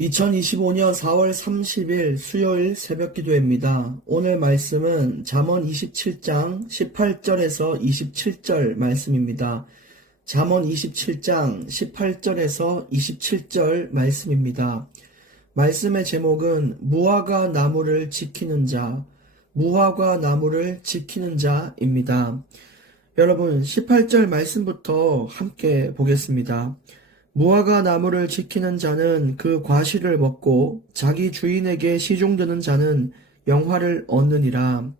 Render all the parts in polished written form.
2025년 4월 30일 수요일 새벽 기도입니다. 오늘 말씀은 잠언 27장 18절에서 27절 말씀입니다. 잠언 27장 18절에서 27절 말씀입니다. 말씀의 제목은 무화과 나무를 지키는 자, 무화과 나무를 지키는 자입니다. 여러분, 18절 말씀부터 함께 보겠습니다. 무화과 나무를 지키는 자는 그 과실을 먹고 자기 주인에게 시종드는 자는 영화를 얻느니라.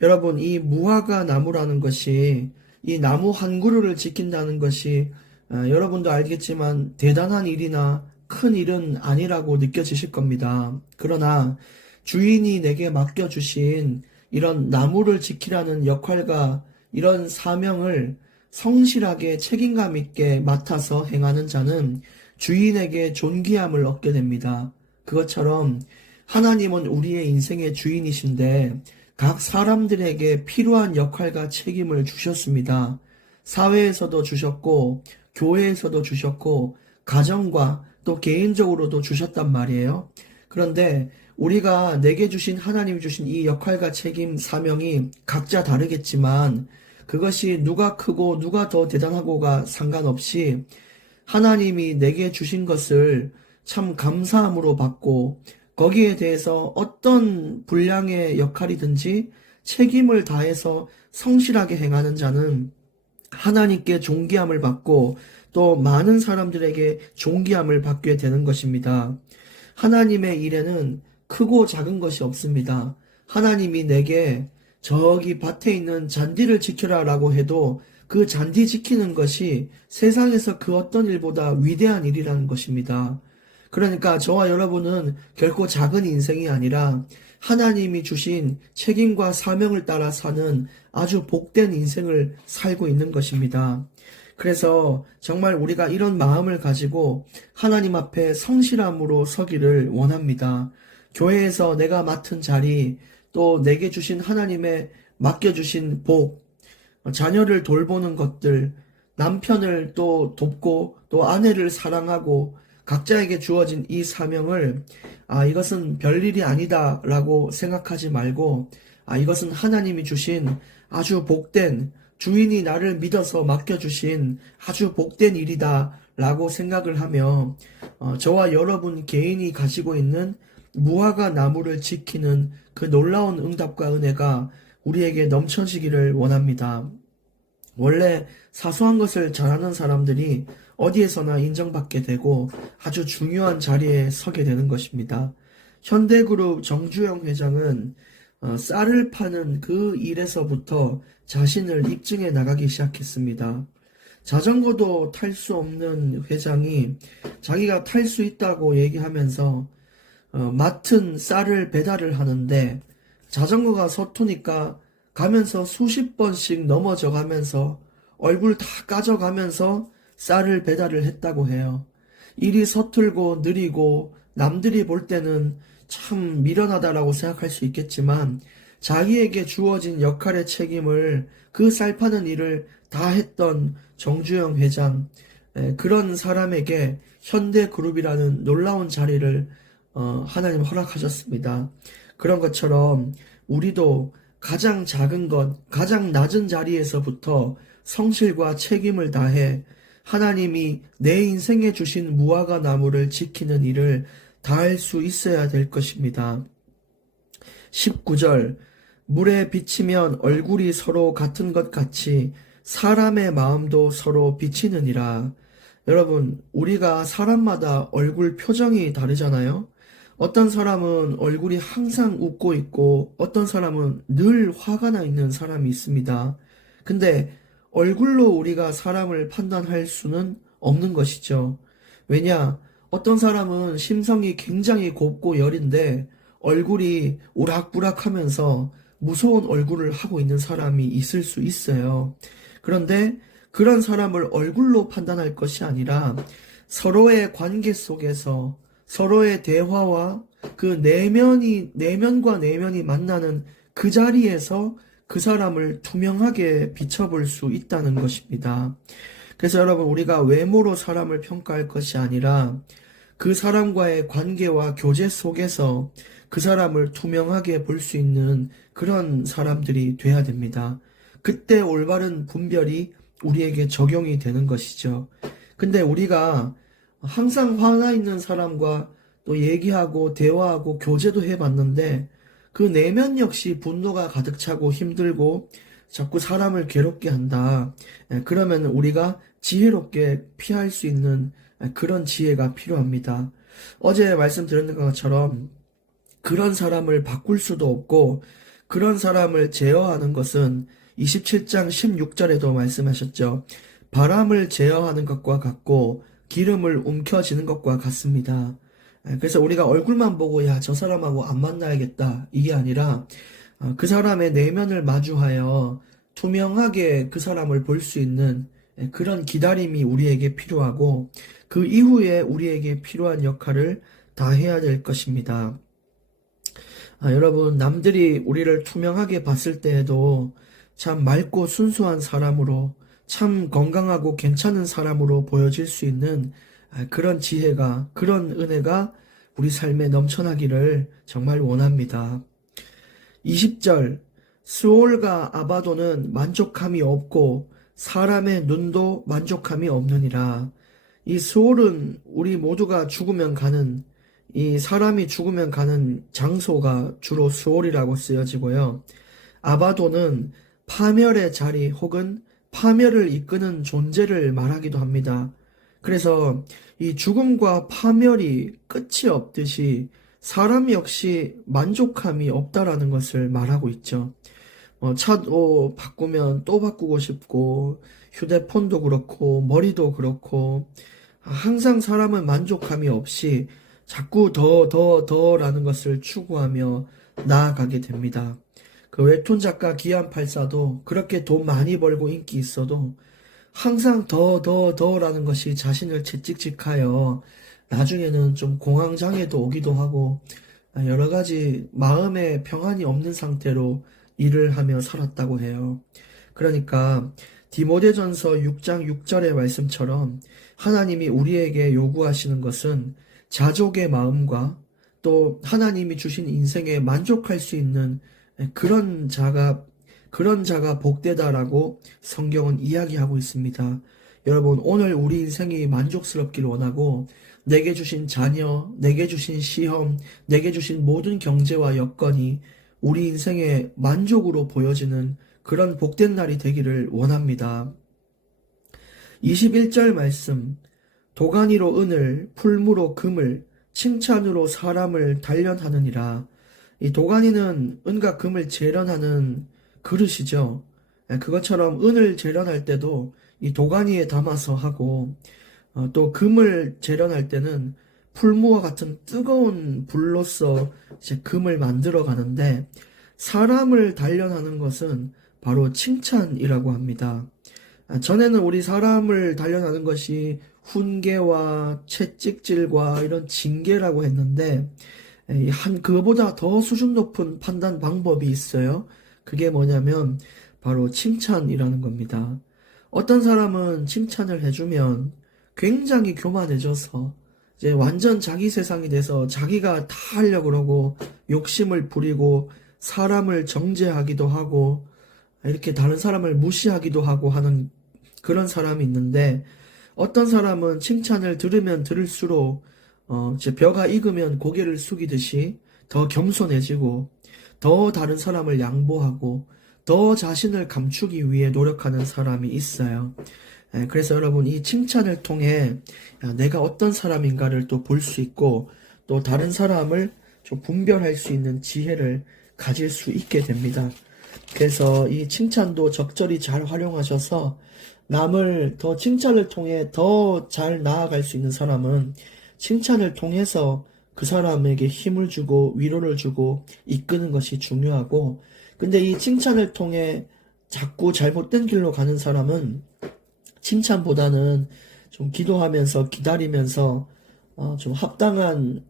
여러분, 이 무화과 나무라는 것이 이 나무 한 그루를 지킨다는 것이 여러분도 알겠지만 대단한 일이나 큰 일은 아니라고 느껴지실 겁니다. 그러나 주인이 내게 맡겨주신 이런 나무를 지키라는 역할과 이런 사명을 성실하게 책임감 있게 맡아서 행하는 자는 주인에게 존귀함을 얻게 됩니다. 그것처럼 하나님은 우리의 인생의 주인이신데 각 사람들에게 필요한 역할과 책임을 주셨습니다. 사회에서도 주셨고 교회에서도 주셨고 가정과 또 개인적으로도 주셨단 말이에요. 그런데 우리가 내게 주신 하나님 주신 이 역할과 책임 사명이 각자 다르겠지만 그것이 누가 크고 누가 더 대단하고가 상관없이 하나님이 내게 주신 것을 참 감사함으로 받고 거기에 대해서 어떤 분량의 역할이든지 책임을 다해서 성실하게 행하는 자는 하나님께 존귀함을 받고 또 많은 사람들에게 존귀함을 받게 되는 것입니다. 하나님의 일에는 크고 작은 것이 없습니다. 하나님이 내게 저기 밭에 있는 잔디를 지켜라 라고 해도 그 잔디 지키는 것이 세상에서 그 어떤 일보다 위대한 일이라는 것입니다. 그러니까 저와 여러분은 결코 작은 인생이 아니라 하나님이 주신 책임과 사명을 따라 사는 아주 복된 인생을 살고 있는 것입니다. 그래서 정말 우리가 이런 마음을 가지고 하나님 앞에 성실함으로 서기를 원합니다. 교회에서 내가 맡은 자리, 또 내게 주신 하나님의 맡겨주신 복, 자녀를 돌보는 것들, 남편을 또 돕고 또 아내를 사랑하고 각자에게 주어진 이 사명을 이것은 별일이 아니다라고 생각하지 말고 이것은 하나님이 주신 아주 복된 주인이 나를 믿어서 맡겨주신 아주 복된 일이다라고 생각을 하며 저와 여러분 개인이 가지고 있는 무화과 나무를 지키는 그 놀라운 응답과 은혜가 우리에게 넘쳐지기를 원합니다. 원래 사소한 것을 잘하는 사람들이 어디에서나 인정받게 되고 아주 중요한 자리에 서게 되는 것입니다. 현대그룹 정주영 회장은 쌀을 파는 그 일에서부터 자신을 입증해 나가기 시작했습니다. 자전거도 탈 수 없는 회장이 자기가 탈 수 있다고 얘기하면서 맡은 쌀을 배달을 하는데 자전거가 서투니까 가면서 수십 번씩 넘어져 가면서 얼굴 다 까져가면서 쌀을 배달을 했다고 해요. 일이 서툴고 느리고 남들이 볼 때는 참 미련하다라고 생각할 수 있겠지만 자기에게 주어진 역할의 책임을 그 쌀 파는 일을 다 했던 정주영 회장, 그런 사람에게 현대그룹이라는 놀라운 자리를 하나님 허락하셨습니다. 그런 것처럼 우리도 가장 작은 것, 가장 낮은 자리에서부터 성실과 책임을 다해 하나님이 내 인생에 주신 무화과 나무를 지키는 일을 다할 수 있어야 될 것입니다. 19절, 물에 비치면 얼굴이 서로 같은 것 같이 사람의 마음도 서로 비치느니라. 여러분, 우리가 사람마다 얼굴 표정이 다르잖아요. 어떤 사람은 얼굴이 항상 웃고 있고 어떤 사람은 늘 화가 나 있는 사람이 있습니다. 근데 얼굴로 우리가 사람을 판단할 수는 없는 것이죠. 왜냐? 어떤 사람은 심성이 굉장히 곱고 여린데 얼굴이 우락부락하면서 무서운 얼굴을 하고 있는 사람이 있을 수 있어요. 그런데 그런 사람을 얼굴로 판단할 것이 아니라 서로의 관계 속에서 서로의 대화와 그 내면과 내면이 만나는 그 자리에서 그 사람을 투명하게 비춰볼 수 있다는 것입니다. 그래서 여러분, 우리가 외모로 사람을 평가할 것이 아니라 그 사람과의 관계와 교제 속에서 그 사람을 투명하게 볼 수 있는 그런 사람들이 돼야 됩니다. 그때 올바른 분별이 우리에게 적용이 되는 것이죠. 근데 우리가 항상 화나 있는 사람과 또 얘기하고 대화하고 교제도 해봤는데 그 내면 역시 분노가 가득 차고 힘들고 자꾸 사람을 괴롭게 한다. 그러면 우리가 지혜롭게 피할 수 있는 그런 지혜가 필요합니다. 어제 말씀드렸는 것처럼 그런 사람을 바꿀 수도 없고 그런 사람을 제어하는 것은 27장 16절에도 말씀하셨죠. 바람을 제어하는 것과 같고 기름을 움켜쥐는 것과 같습니다. 그래서 우리가 얼굴만 보고 야, 저 사람하고 안 만나야겠다 이게 아니라 그 사람의 내면을 마주하여 투명하게 그 사람을 볼 수 있는 그런 기다림이 우리에게 필요하고 그 이후에 우리에게 필요한 역할을 다 해야 될 것입니다. 여러분, 남들이 우리를 투명하게 봤을 때에도 참 맑고 순수한 사람으로 참 건강하고 괜찮은 사람으로 보여질 수 있는 그런 지혜가, 그런 은혜가 우리 삶에 넘쳐나기를 정말 원합니다. 20절, 스올과 아바도는 만족함이 없고 사람의 눈도 만족함이 없느니라. 이 스올은 우리 모두가 죽으면 가는, 이 사람이 죽으면 가는 장소가 주로 스올이라고 쓰여지고요. 아바도는 파멸의 자리 혹은 파멸을 이끄는 존재를 말하기도 합니다. 그래서 이 죽음과 파멸이 끝이 없듯이 사람 역시 만족함이 없다라는 것을 말하고 있죠. 차도 바꾸면 또 바꾸고 싶고 휴대폰도 그렇고 머리도 그렇고 항상 사람은 만족함이 없이 자꾸 더라는 것을 추구하며 나아가게 됩니다. 그 웹툰 작가 기안84도 그렇게 돈 많이 벌고 인기 있어도 항상 더라는 것이 자신을 채찍질하여 나중에는 좀 공황장애도 오기도 하고 여러 가지 마음의 평안이 없는 상태로 일을 하며 살았다고 해요. 그러니까 디모데전서 6장 6절의 말씀처럼 하나님이 우리에게 요구하시는 것은 자족의 마음과 또 하나님이 주신 인생에 만족할 수 있는 그런 자가 복되다라고 성경은 이야기하고 있습니다. 여러분, 오늘 우리 인생이 만족스럽길 원하고 내게 주신 자녀, 내게 주신 시험, 내게 주신 모든 경제와 여건이 우리 인생의 만족으로 보여지는 그런 복된 날이 되기를 원합니다. 21절 말씀, 도가니로 은을, 풀무로 금을, 칭찬으로 사람을 단련하느니라. 이 도가니는 은과 금을 재련하는 그릇이죠. 그것처럼 은을 재련할 때도 이 도가니에 담아서 하고 또 금을 재련할 때는 풀무와 같은 뜨거운 불로서 이제 금을 만들어 가는데 사람을 단련하는 것은 바로 칭찬이라고 합니다. 전에는 우리 사람을 단련하는 것이 훈계와 채찍질과 이런 징계라고 했는데 그거보다 더 수준 높은 판단 방법이 있어요. 그게 뭐냐면 바로 칭찬이라는 겁니다. 어떤 사람은 칭찬을 해주면 굉장히 교만해져서 이제 완전 자기 세상이 돼서 자기가 다 하려고 그러고 욕심을 부리고 사람을 정죄하기도 하고 이렇게 다른 사람을 무시하기도 하고 하는 그런 사람이 있는데 어떤 사람은 칭찬을 들으면 들을수록 이제 벼가 익으면 고개를 숙이듯이 더 겸손해지고 더 다른 사람을 양보하고 더 자신을 감추기 위해 노력하는 사람이 있어요. 그래서 여러분 이 칭찬을 통해 내가 어떤 사람인가를 또 볼 수 있고 또 다른 사람을 좀 분별할 수 있는 지혜를 가질 수 있게 됩니다. 그래서 이 칭찬도 적절히 잘 활용하셔서 남을 더 칭찬을 통해 더 잘 나아갈 수 있는 사람은 칭찬을 통해서 그 사람에게 힘을 주고 위로를 주고 이끄는 것이 중요하고 근데 이 칭찬을 통해 자꾸 잘못된 길로 가는 사람은 칭찬보다는 좀 기도하면서 기다리면서 좀 합당한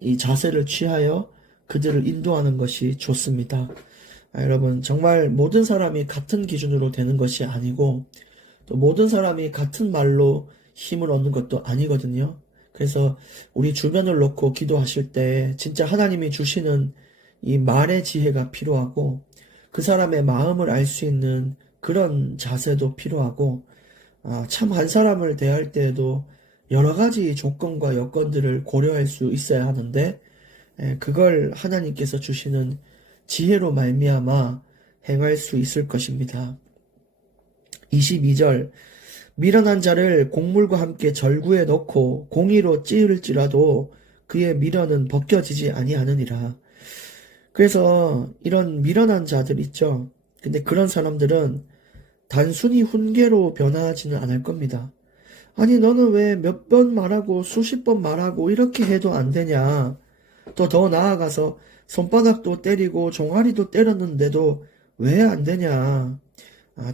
이 자세를 취하여 그들을 인도하는 것이 좋습니다. 여러분 정말 모든 사람이 같은 기준으로 되는 것이 아니고 또 모든 사람이 같은 말로 힘을 얻는 것도 아니거든요. 그래서 우리 주변을 놓고 기도하실 때 진짜 하나님이 주시는 이 말의 지혜가 필요하고 그 사람의 마음을 알 수 있는 그런 자세도 필요하고 참 한 사람을 대할 때에도 여러 가지 조건과 여건들을 고려할 수 있어야 하는데 그걸 하나님께서 주시는 지혜로 말미암아 행할 수 있을 것입니다. 22절 미련한 자를 곡물과 함께 절구에 넣고 공의로 찌를지라도 그의 미련은 벗겨지지 아니하느니라. 그래서 이런 미련한 자들 있죠. 근데 그런 사람들은 단순히 훈계로 변화하지는 않을 겁니다. 아니 너는 왜 몇 번 말하고 수십 번 말하고 이렇게 해도 안 되냐. 또 더 나아가서 손바닥도 때리고 종아리도 때렸는데도 왜 안 되냐.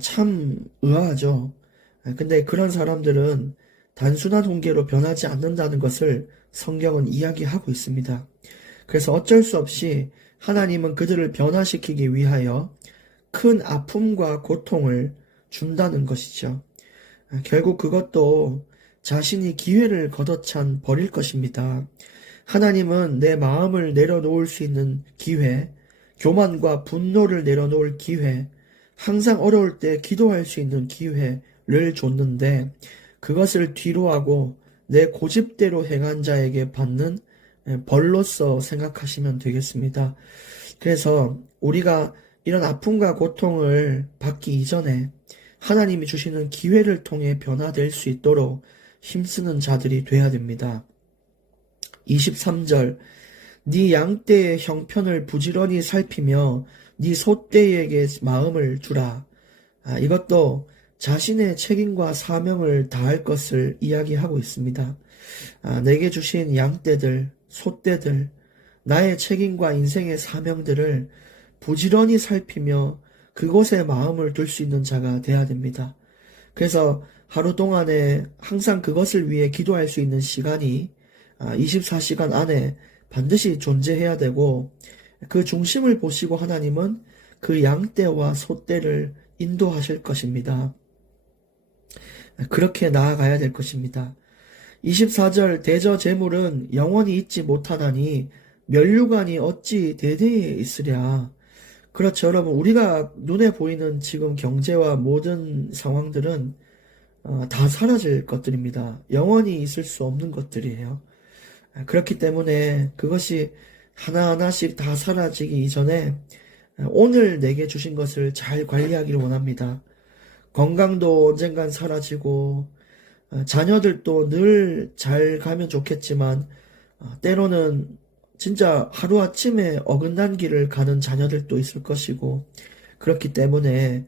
참 의아하죠. 근데 그런 사람들은 단순한 훈계로 변하지 않는다는 것을 성경은 이야기하고 있습니다. 그래서 어쩔 수 없이 하나님은 그들을 변화시키기 위하여 큰 아픔과 고통을 준다는 것이죠. 결국 그것도 자신이 기회를 걷어찬 버릴 것입니다. 하나님은 내 마음을 내려놓을 수 있는 기회, 교만과 분노를 내려놓을 기회, 항상 어려울 때 기도할 수 있는 기회를 줬는데 그것을 뒤로하고 내 고집대로 행한 자에게 받는 벌로서 생각하시면 되겠습니다. 그래서 우리가 이런 아픔과 고통을 받기 이전에 하나님이 주시는 기회를 통해 변화될 수 있도록 힘쓰는 자들이 돼야 됩니다. 23절 네 양떼의 형편을 부지런히 살피며 네 소떼에게 마음을 주라. 이것도 자신의 책임과 사명을 다할 것을 이야기하고 있습니다. 내게 주신 양떼들, 소떼들, 나의 책임과 인생의 사명들을 부지런히 살피며 그곳에 마음을 둘 수 있는 자가 돼야 됩니다. 그래서 하루 동안에 항상 그것을 위해 기도할 수 있는 시간이 24시간 안에 반드시 존재해야 되고 그 중심을 보시고 하나님은 그 양떼와 소떼를 인도하실 것입니다. 그렇게 나아가야 될 것입니다. 24절 대저 재물은 영원히 있지 못하나니 면류관이 어찌 대대에 있으랴. 그렇죠, 여러분. 우리가 눈에 보이는 지금 경제와 모든 상황들은 다 사라질 것들입니다. 영원히 있을 수 없는 것들이에요. 그렇기 때문에 그것이 하나하나씩 다 사라지기 이전에 오늘 내게 주신 것을 잘 관리하기를 원합니다. 건강도 언젠간 사라지고 자녀들도 늘 잘 가면 좋겠지만 때로는 진짜 하루아침에 어긋난 길을 가는 자녀들도 있을 것이고 그렇기 때문에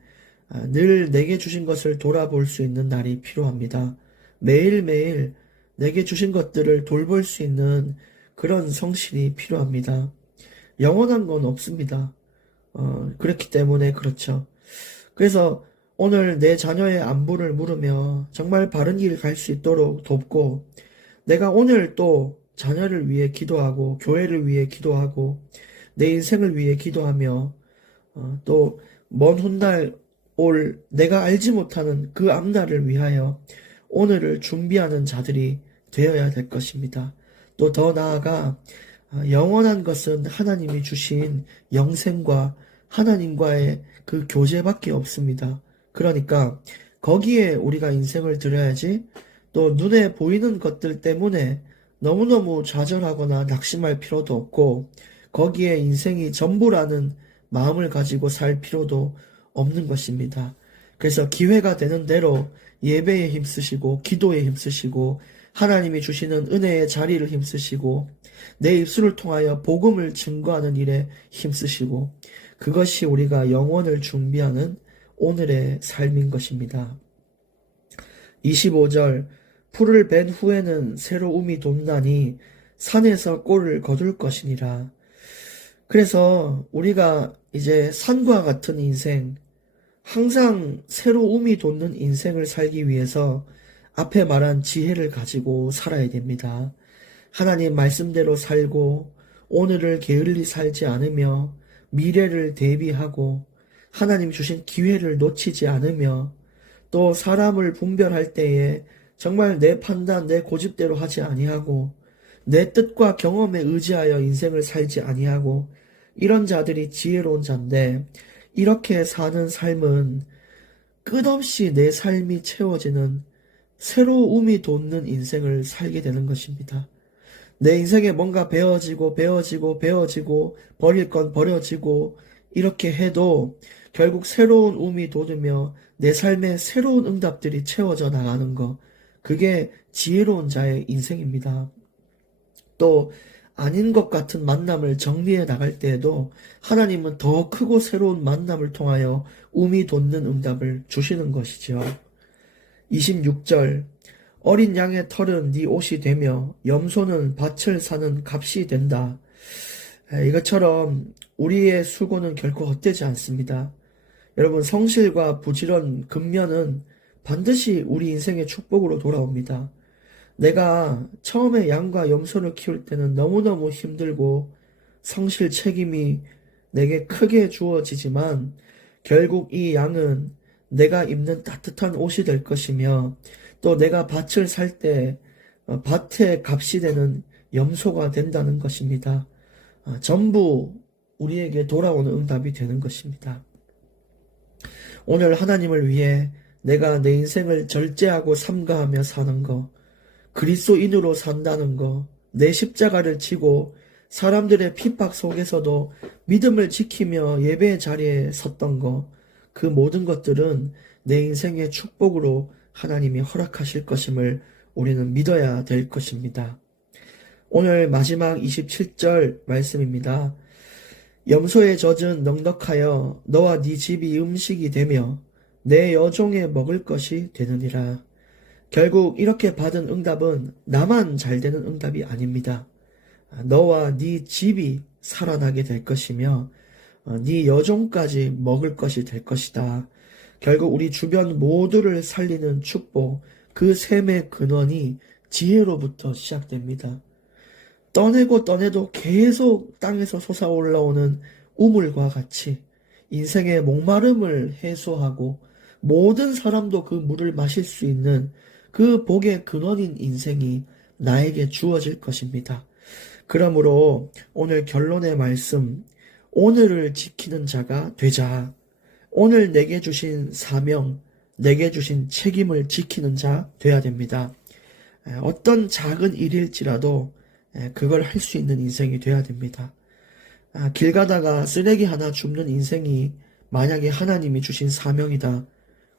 늘 내게 주신 것을 돌아볼 수 있는 날이 필요합니다. 매일매일 내게 주신 것들을 돌볼 수 있는 그런 성실이 필요합니다. 영원한 건 없습니다. 그렇기 때문에 그렇죠. 그래서 오늘 내 자녀의 안부를 물으며 정말 바른 길 갈 수 있도록 돕고 내가 오늘 또 자녀를 위해 기도하고 교회를 위해 기도하고 내 인생을 위해 기도하며 또 먼 훗날 올 내가 알지 못하는 그 앞날을 위하여 오늘을 준비하는 자들이 되어야 될 것입니다. 또 더 나아가 영원한 것은 하나님이 주신 영생과 하나님과의 그 교제밖에 없습니다. 그러니까 거기에 우리가 인생을 들여야지 또 눈에 보이는 것들 때문에 너무너무 좌절하거나 낙심할 필요도 없고 거기에 인생이 전부라는 마음을 가지고 살 필요도 없는 것입니다. 그래서 기회가 되는 대로 예배에 힘쓰시고 기도에 힘쓰시고 하나님이 주시는 은혜의 자리를 힘쓰시고 내 입술을 통하여 복음을 증거하는 일에 힘쓰시고 그것이 우리가 영원을 준비하는 오늘의 삶인 것입니다. 25절 풀을 벤 후에는 새로움이 돋나니 산에서 꼴을 거둘 것이니라. 그래서 우리가 이제 산과 같은 인생, 항상 새로움이 돋는 인생을 살기 위해서 앞에 말한 지혜를 가지고 살아야 됩니다. 하나님 말씀대로 살고 오늘을 게을리 살지 않으며 미래를 대비하고 하나님 주신 기회를 놓치지 않으며 또 사람을 분별할 때에 정말 내 판단, 내 고집대로 하지 아니하고 내 뜻과 경험에 의지하여 인생을 살지 아니하고 이런 자들이 지혜로운 자인데 이렇게 사는 삶은 끝없이 내 삶이 채워지는 새로움이 돋는 인생을 살게 되는 것입니다. 내 인생에 뭔가 배워지고 버릴 건 버려지고 이렇게 해도 결국 새로운 움이 돋으며 내 삶에 새로운 응답들이 채워져 나가는 것. 그게 지혜로운 자의 인생입니다. 또 아닌 것 같은 만남을 정리해 나갈 때에도 하나님은 더 크고 새로운 만남을 통하여 움이 돋는 응답을 주시는 것이죠. 26절 어린 양의 털은 네 옷이 되며 염소는 밭을 사는 값이 된다. 이것처럼 우리의 수고는 결코 헛되지 않습니다. 여러분 성실과 부지런 근면은 반드시 우리 인생의 축복으로 돌아옵니다. 내가 처음에 양과 염소를 키울 때는 너무너무 힘들고 성실 책임이 내게 크게 주어지지만 결국 이 양은 내가 입는 따뜻한 옷이 될 것이며 또 내가 밭을 살 때 밭의 값이 되는 염소가 된다는 것입니다. 전부 우리에게 돌아오는 응답이 되는 것입니다. 오늘 하나님을 위해 내가 내 인생을 절제하고 삼가하며 사는 것, 그리스도인으로 산다는 것, 내 십자가를 지고 사람들의 핍박 속에서도 믿음을 지키며 예배의 자리에 섰던 것, 그 모든 것들은 내 인생의 축복으로 하나님이 허락하실 것임을 우리는 믿어야 될 것입니다. 오늘 마지막 27절 말씀입니다. 염소의 젖은 넉넉하여 너와 네 집이 음식이 되며 내 여종의 먹을 것이 되느니라. 결국 이렇게 받은 응답은 나만 잘 되는 응답이 아닙니다. 너와 네 집이 살아나게 될 것이며 네 여종까지 먹을 것이 될 것이다. 결국 우리 주변 모두를 살리는 축복, 그 셈의 근원이 지혜로부터 시작됩니다. 떠내도 계속 땅에서 솟아올라오는 우물과 같이 인생의 목마름을 해소하고 모든 사람도 그 물을 마실 수 있는 그 복의 근원인 인생이 나에게 주어질 것입니다. 그러므로 오늘 결론의 말씀, 오늘을 지키는 자가 되자. 오늘 내게 주신 사명, 내게 주신 책임을 지키는 자 돼야 됩니다. 어떤 작은 일일지라도 그걸 할 수 있는 인생이 돼야 됩니다. 길 가다가 쓰레기 하나 줍는 인생이 만약에 하나님이 주신 사명이다.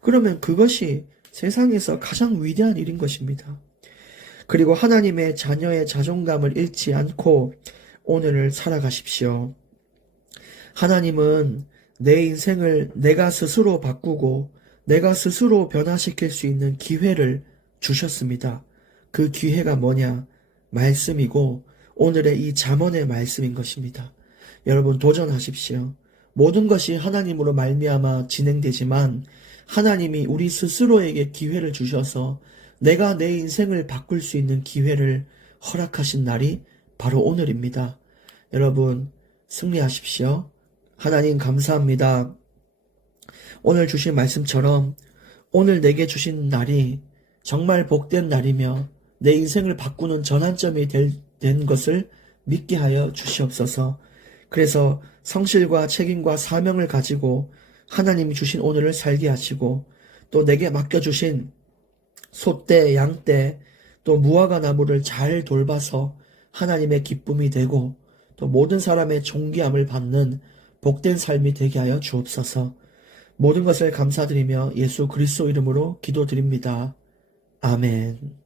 그러면 그것이 세상에서 가장 위대한 일인 것입니다. 그리고 하나님의 자녀의 자존감을 잃지 않고 오늘을 살아가십시오. 하나님은 내 인생을 내가 스스로 바꾸고 내가 스스로 변화시킬 수 있는 기회를 주셨습니다. 그 기회가 뭐냐? 말씀이고 오늘의 이 잠언의 말씀인 것입니다. 여러분 도전하십시오. 모든 것이 하나님으로 말미암아 진행되지만 하나님이 우리 스스로에게 기회를 주셔서 내가 내 인생을 바꿀 수 있는 기회를 허락하신 날이 바로 오늘입니다. 여러분 승리하십시오. 하나님 감사합니다. 오늘 주신 말씀처럼 오늘 내게 주신 날이 정말 복된 날이며 내 인생을 바꾸는 전환점이 된 것을 믿게 하여 주시옵소서. 그래서 성실과 책임과 사명을 가지고 하나님이 주신 오늘을 살게 하시고 또 내게 맡겨주신 소떼, 양떼, 또 무화과 나무를 잘 돌봐서 하나님의 기쁨이 되고 또 모든 사람의 존귀함을 받는 복된 삶이 되게 하여 주옵소서. 모든 것을 감사드리며 예수 그리스도 이름으로 기도드립니다. 아멘.